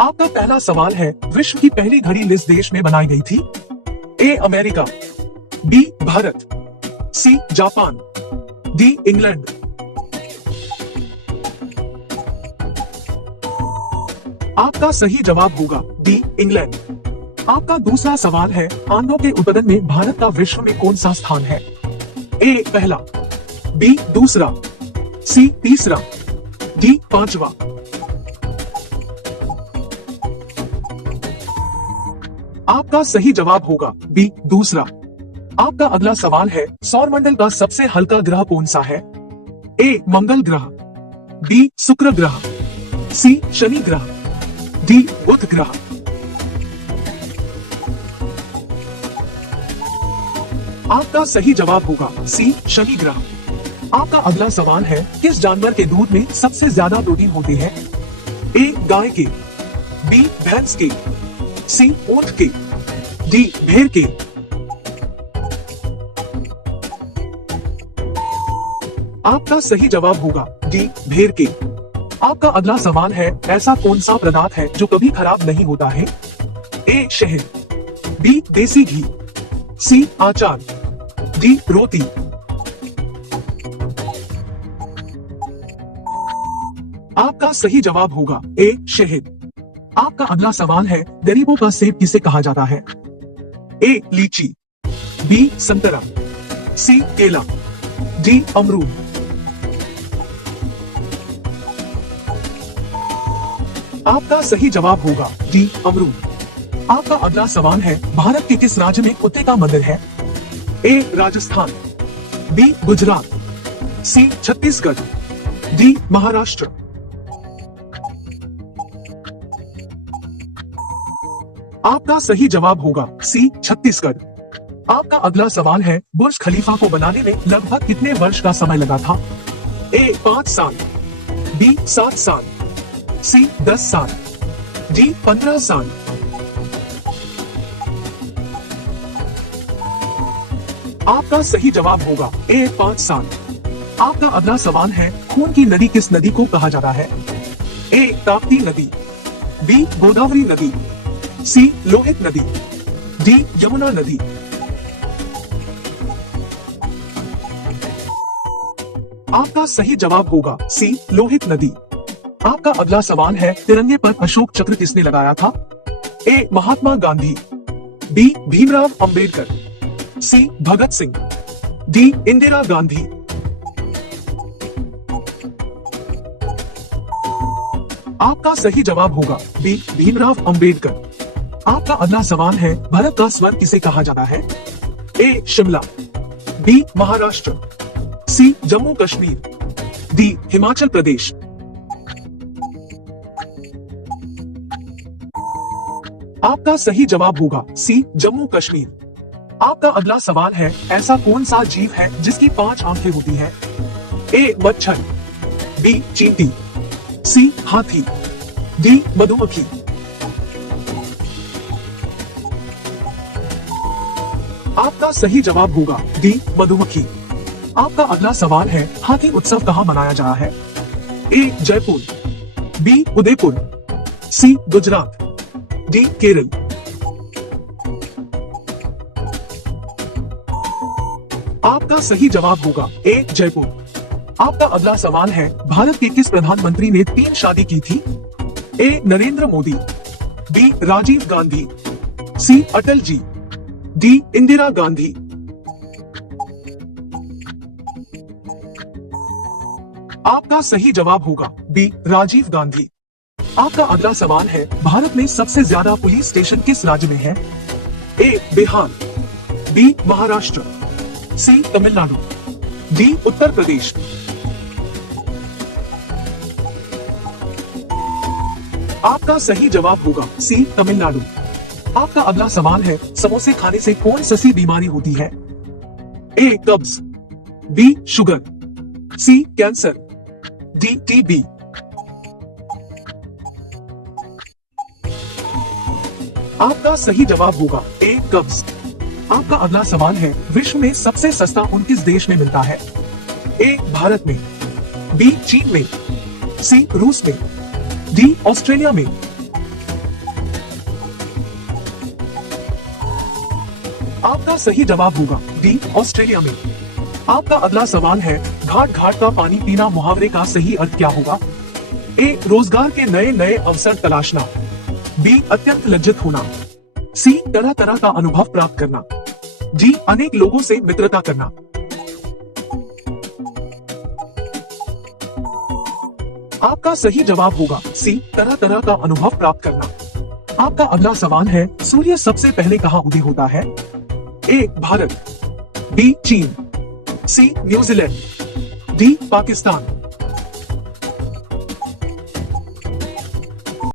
आपका पहला सवाल है, विश्व की पहली घड़ी किस देश में बनाई गई थी? A America, B Bharat, C Japan, D England. आपका सही जवाब होगा डी इंग्लैंड। आपका दूसरा सवाल है, आंडों के उत्पादन में भारत का विश्व में कौन सा स्थान है? ए पहला, बी दूसरा, सी तीसरा, डी पांचवा। आपका सही जवाब होगा बी दूसरा। आपका अगला सवाल है, सौरमंडल का सबसे हल्का ग्रह कौन सा है? ए मंगल ग्रह, बी शुक्र ग्रह, सी शनि ग्रह, डी बुध ग्रह। आपका सही जवाब होगा सी शनि ग्रह। आपका अगला सवाल है, किस जानवर के दूध में सबसे ज्यादा प्रोटीन होते हैं? ए गाय के, बी भैंस के, सी ऊंट के, डी भेड़ के। आपका सही जवाब होगा डी भेड़ के। आपका अगला सवाल है, ऐसा कौन सा पदार्थ है जो कभी खराब नहीं होता है? ए शहद, बी देसी घी, सी अचार, डी रोटी। आपका सही जवाब होगा ए शहद। आपका अगला सवाल है, गरीबों का सेब किसे कहा जाता है? ए लीची, बी संतरा, सी केला, डी अमरूद। आपका सही जवाब होगा डी अमरूद। आपका अगला सवाल है, भारत के किस राज्य में कुत्ते का मंदिर है? ए राजस्थान, बी गुजरात, सी छत्तीसगढ़, डी महाराष्ट्र। आपका सही जवाब होगा सी छत्तीसगढ़। आपका अगला सवाल है, बुर्ज खलीफा को बनाने में लगभग कितने वर्ष का समय लगा था? ए 5 साल, बी 7 साल, सी 10 साल, डी 15 साल। आपका सही जवाब होगा ए 5 साल। आपका अगला सवाल है, खून की नदी किस नदी को कहा जाता है? ए ताप्ती नदी, बी गोदावरी नदी, सी लोहित नदी, डी यमुना नदी। आपका सही जवाब होगा सी लोहित नदी। आपका अगला सवाल है, तिरंगे पर अशोक चक्र किसने लगाया था? ए महात्मा गांधी, बी भीमराव अंबेडकर, सी भगत सिंह, डी इंदिरा गांधी। आपका सही जवाब होगा बी भीमराव अंबेडकर। आपका अगला सवाल है, भारत का स्वर्ग किसे कहा जाता है? ए शिमला, बी महाराष्ट्र, सी जम्मू कश्मीर, डी हिमाचल प्रदेश। आपका सही जवाब होगा सी जम्मू कश्मीर। आपका अगला सवाल है, ऐसा कौन सा जीव है जिसकी 5 आंखें होती हैं? ए मच्छर, बी चींटी, सी हाथी, डी मधुमक्खी। आपका सही जवाब होगा डी मधुमक्खी। आपका अगला सवाल है, हाथी उत्सव कहाँ मनाया जा रहा है? ए जयपुर, बी उदयपुर, सी गुजरात, डी केरल। आपका सही जवाब होगा ए जयपुर। आपका अगला सवाल है, भारत के किस प्रधानमंत्री ने 3 शादी की थी? ए नरेंद्र मोदी, बी राजीव गांधी, सी अटल जी, डी इंदिरा गांधी। आपका सही जवाब होगा बी राजीव गांधी। आपका अगला सवाल है, भारत में सबसे ज्यादा पुलिस स्टेशन किस राज्य में है? ए बिहार, बी महाराष्ट्र, सी तमिलनाडु, डी उत्तर प्रदेश। आपका सही जवाब होगा सी तमिलनाडु। आपका अगला सवाल है, समोसे खाने से कौन सी बीमारी होती है? ए कब्ज, बी शुगर, सी कैंसर, डी टीबी। आपका सही जवाब होगा ए कब्ज। आपका अगला सवाल है, विश्व में सबसे सस्ता ऊन किस देश में मिलता है? ए भारत में, बी चीन में, सी रूस में, डी ऑस्ट्रेलिया में, आपका सही जवाब होगा डी ऑस्ट्रेलिया में। आपका अगला सवाल है, घाट घाट का पानी पीना मुहावरे का सही अर्थ क्या होगा? ए रोजगार के नए नए अवसर तलाशना, बी अत्यंत लज्जित होना, सी तरह तरह का अनुभव प्राप्त करना, जी अनेक लोगों से मित्रता करना। आपका सही जवाब होगा सी तरह तरह का अनुभव प्राप्त करना। आपका अगला सवाल है, सूर्य सबसे पहले कहाँ उदय होता है? ए भारत, बी चीन, सी न्यूजीलैंड, डी पाकिस्तान।